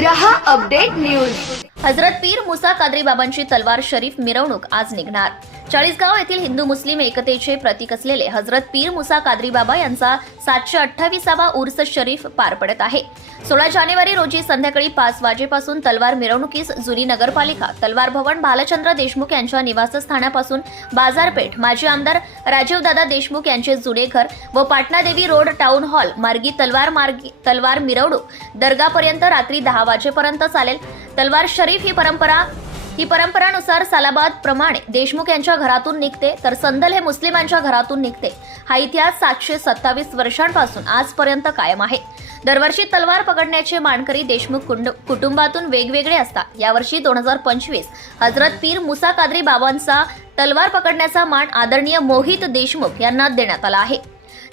रहा update news. Hazrat Pir Musa Qadri बाबांची तलवार शरीफ मिरवणूक आज निघणार. चाळीसगाव येथील हिंदू मुस्लिम एकतेचे प्रतीक असलेले हजरत पीर मुसा कादरी बाबा यांचा सातशे अठ्ठावीसावा उर्स शरीफ पार पडत आहे. सोळा जानेवारी रोजी संध्याकाळी पाच वाजेपासून तलवार मिरवणुकीस जुनी नगरपालिका तलवार भवन भालचंद्र देशमुख यांच्या निवासस्थानापासून बाजारपेठ माजी आमदार राजीवदादा देशमुख यांचे जुने घर व पाटणादेवी रोड टाउन हॉल मार्गी तलवार मार्गी तलवार मिरवणूक दर्गापर्यंत रात्री दहा वाजेपर्यंत चालेल. तलवार शरीफ ही परंपरा ही परंपरानुसार सालाबाद प्रमाणे देशमुख यांच्या घरातून निघते तर संदल हे मुस्लिमांच्या घरातून निघते. हा इतिहास सातशे सत्तावीस वर्षांपासून आजपर्यंत कायम आहे. दरवर्षी तलवार पकडण्याचे मानकरी देशमुख कुंड- कुटुंबातून वेगवेगळे असतात. यावर्षी दोन हजार पंचवीस हजरत पीर मुसा कादरी बाबांचा तलवार पकडण्याचा मान आदरणीय मोहित देशमुख यांना देण्यात आला आहे.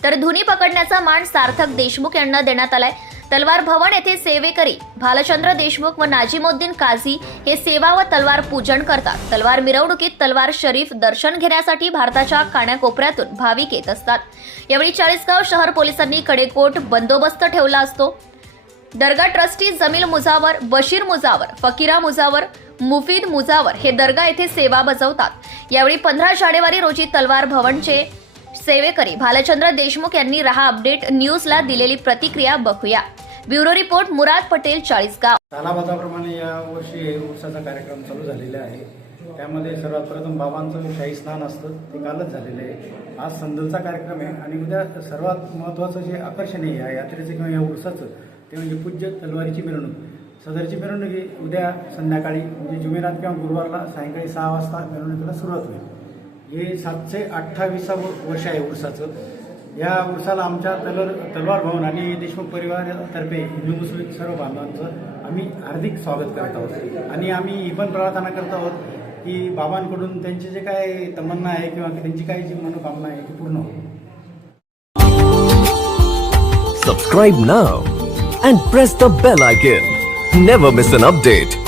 तर धुनी पकडण्याचा मान सार्थक देशमुख यांना देण्यात आलाय. तलवार भवन येथे सेवेकरी भालचंद्र देशमुख व नाजीमुद्दीन काझी हे सेवा व तलवार पूजन करतात. तलवार मिरवणुकीत तलवार शरीफ दर्शन घेण्यासाठी भारताच्या कानाकोपऱ्यातून भाविक येत असतात. यावेळी चाळीसगाव शहर पोलिसांनी कडेकोट बंदोबस्त ठेवला असतो. दर्गा ट्रस्टी जमील मुजावर बशीर मुजावर फकीरा मुजावर मुफीद मुजावर हे दर्गा येथे सेवा बजावतात. यावेळी पंधरा जानेवारी रोजी तलवार भवनचे सेवेकरी भालचंद्र देशमुख यांनी रहा अपडेट न्यूजला दिलेली प्रतिक्रिया बघूया. Bureau report Murad Patel Chalisgaon. तालाबाजाप्रमाणे या वर्षी उर्साचा कार्यक्रम चालू झालेला आहे. त्यामध्ये सर्वात प्रथम बाबांचं जे शाही स्नान असतं ते कालच झालेलं आहे. आज संदलचा कार्यक्रम आहे आणि उद्या सर्वात महत्त्वाचं जे आकर्षण आहे या यात्रेचं किंवा या उर्साचं ते म्हणजे पूज्य तलवारीची मिरवणूक. सदरची मिरवणूक ही उद्या संध्याकाळी म्हणजे जुमेरात किंवा गुरुवारला सायंकाळी सहा वाजता मिरवणुकीला सुरुवात होईल. हे सातशे अठ्ठावीसावं वर्ष आहे उरसाचं या उरसाला आमच्या तलवार तलवार भवन आणि देशमुख परिवारातर्फे हिंदू मुस्लिम सर्व बांधवांचं आम्ही हार्दिक स्वागत करत आहोत आणि आम्ही ही पण प्रार्थना करत आहोत की बाबांकडून त्यांची जे काय तमन्ना आहे किंवा त्यांची काही जी मनोकामना आहे ती पूर्ण हो Subscribe now and press the bell icon. Never miss an update.